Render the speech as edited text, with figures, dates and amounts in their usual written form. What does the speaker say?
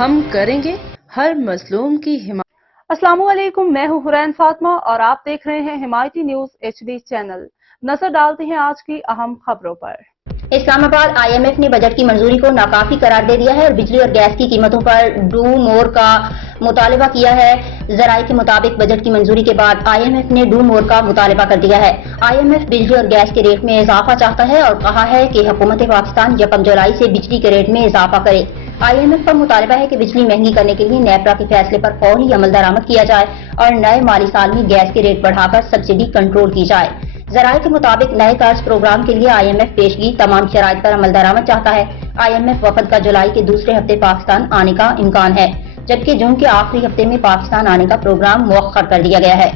ہم کریں گے ہر مظلوم کی حمایت۔ السلام علیکم، میں ہوں حرین فاطمہ اور آپ دیکھ رہے ہیں حمایتی نیوز HD چینل۔ نظر ڈالتے ہیں آج کی اہم خبروں پر۔ اسلام آباد IMF نے بجٹ کی منظوری کو ناکافی قرار دے دیا ہے اور بجلی اور گیس کی قیمتوں پر ڈو مور کا مطالبہ کیا ہے۔ ذرائع کے مطابق بجٹ کی منظوری کے بعد IMF نے ڈو مور کا مطالبہ کر دیا ہے۔ IMF بجلی اور گیس کے ریٹ میں اضافہ چاہتا ہے اور کہا ہے کہ حکومت پاکستان 1 جولائی سے بجلی کے ریٹ میں اضافہ کرے۔ IMF کا مطالبہ ہے کہ بجلی مہنگی کرنے کے لیے نیپرا کے فیصلے پر فوری عمل درآمد کیا جائے اور نئے مالی سال میں گیس کے ریٹ بڑھا کر سبسڈی کنٹرول کی جائے۔ ذرائع کے مطابق نئے قرض پروگرام کے لیے IMF پیشگی تمام شرائط پر عمل درآمد چاہتا ہے۔ IMF وفد کا جولائی کے دوسرے ہفتے پاکستان آنے کا امکان ہے، جبکہ جون کے آخری ہفتے میں پاکستان آنے کا پروگرام مؤخر کر دیا گیا ہے۔